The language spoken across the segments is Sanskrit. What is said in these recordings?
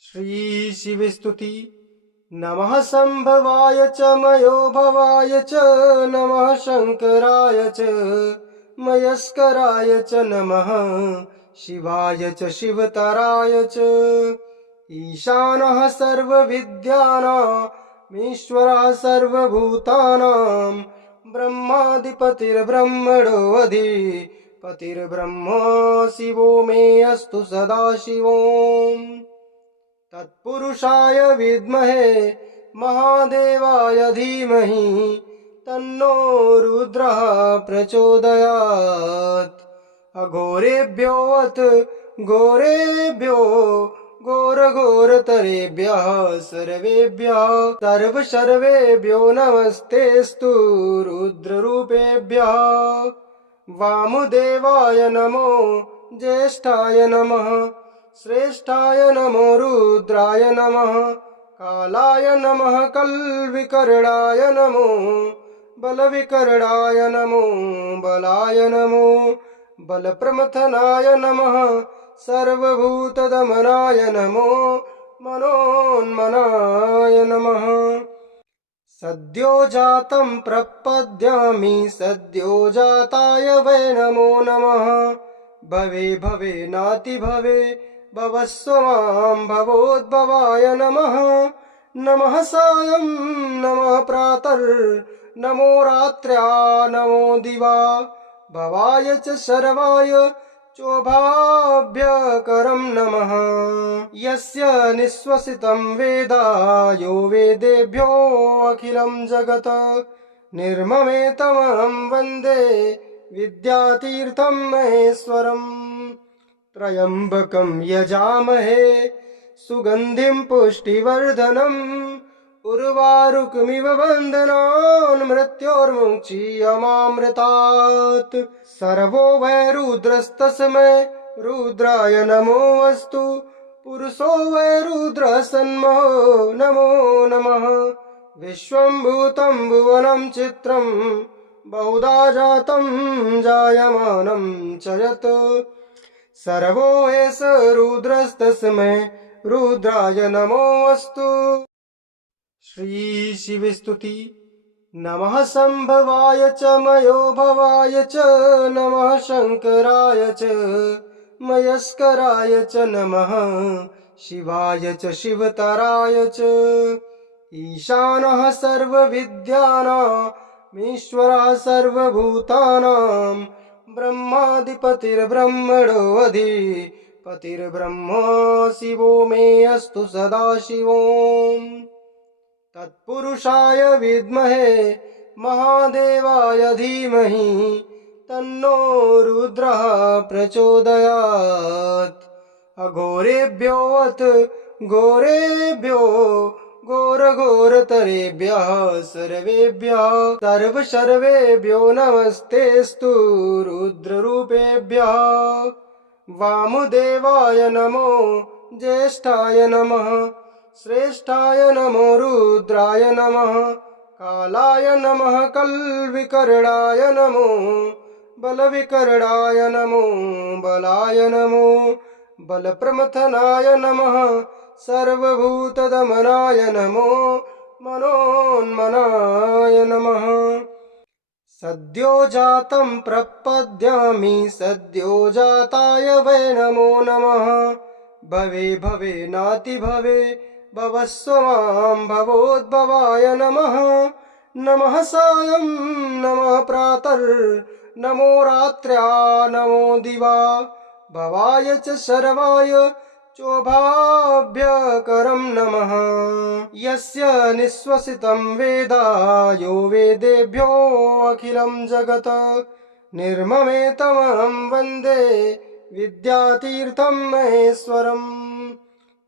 श्री शिवस्तुति। नमः संभवाय च मयो भवाय च नमः शंकराय च मयस्कराय च नमः शिवाय च शिवतराय च। ईशानः सर्वविद्यानामीश्वरः सर्वभूतानां ब्रह्माधिपतिर्ब्रह्मणोऽधिपतिर्ब्रह्मा शिवो मे अस्तु सदाशिवोम्। तत्पुरुषाय विद्महे महादेवाय धीमहि तन्नो रुद्रः प्रचोदयात्। अघोरेभ्योऽथ घोरेभ्यो घोरघोरतरेभ्यः सर्वेभ्यो नमस्तेऽस्तु रुद्ररूपेभ्यः। वामदेवाय नमो ज्येष्ठाय नमः श्रेष्ठाय नमो रुद्राय नमः। कालाय नमः कल्विकरणाय नमो बलविकरणाय नमो बलाय नमो बलप्रमथनाय नमः। सर्वभूतदमनाय नमो मनोन्मनाय नमः। सद्यो जातं प्रपद्यामि सद्यो जाताय वै नमो नमः। भवे भवे नाति भवे भवस्व मां भवोद्भवाय नमः। नमः सायं नमः प्रातर्नमो रात्र्या नमो दिवा भवाय च शर्वाय चोभाभ्यकरं नमः। यस्य निःश्वसितं वेदा यो वेदेभ्यो अखिलं जगत् निर्ममेतमहं वन्दे विद्यातीर्थं महेश्वरम्। त्र्यम्बकं यजामहे सुगन्धिं पुष्टिवर्धनम् उर्वारुकमिव बन्धनान् मृत्योर्मुक्षीयमामृतात्। सर्वो वै रुद्रस्तस्मै रुद्राय नमोऽस्तु। पुरुषो वै रुद्रसन्महो नमो नमः। विश्वं भूतं भुवनं चित्रं बहुधा जातं जायमानं च यत् सर्वो एष रुद्रस्तस्मै रुद्राय नमोऽस्तु। श्री शिवस्तुति। नमः संभवाय च मयो भवाय च नमः शंकराय च मयस्कराय च नमः शिवाय च शिवतराय च। ईशानः सर्वविद्यानामीश्वरः सर्वभूतानां ब्रह्माधिपतिर्ब्रह्मणोऽधिपतिर्ब्रह्मा शिवो मे अस्तु सदाशिवोम्। तत्पुरुषाय विद्महे महादेवाय धीमहि तन्नो रुद्रः प्रचोदयात्। अघोरेभ्योऽथ घोरेभ्यो घोरघोरतरेभ्यः सर्वेभ्यो नमस्तेऽस्तु रुद्ररूपेभ्यः। वामदेवाय नमो ज्येष्ठाय नमः श्रेष्ठाय नमो रुद्राय नमः। कालाय नमः कल्विकरणाय नमो बलविकरणाय नमो बलाय नमो बलप्रमथनाय नमः। सर्वभूतदमनाय नमो मनोन्मनाय नमः। सद्यो जातं प्रपद्यामि सद्यो जाताय वै नमो नमः। भवे भवे नाति भवे भवस्व मां भवोद्भवाय नमः। नमः सायं नमः प्रातर्नमो रात्र्या नमो दिवा भवाय च शर्वाय चोभाभ्यकरं नमः। यस्य निःश्वसितं वेदा यो वेदेभ्यो अखिलं जगत् निर्ममेतमहं वन्दे विद्यातीर्थं महेश्वरम्।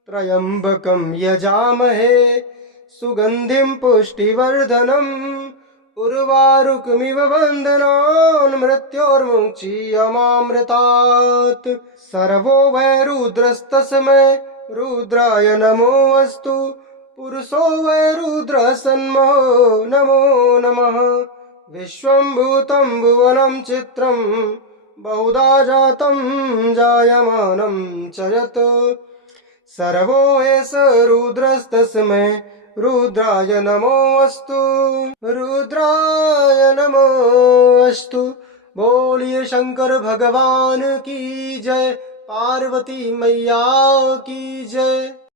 त्र्यम्बकं यजामहे सुगन्धिं पुष्टिवर्धनम् उर्वारुकमिव बन्धनान् मृत्योर्मुक्षीयमामृतात्। सर्वो वै रुद्रस्तस्मै रुद्राय नमोऽस्तु। पुरुषो वै रुद्रसन्महो नमो नमः। विश्वं भूतं भुवनं चित्रं बहुधा जातं जायमानं च यत् सर्वो एष रुद्रस्तस्मै रुद्राय नमोऽस्तु। रुद्राय नमोऽस्तु। बोलिए शंकर भगवान की जय, पार्वती मैया की जय।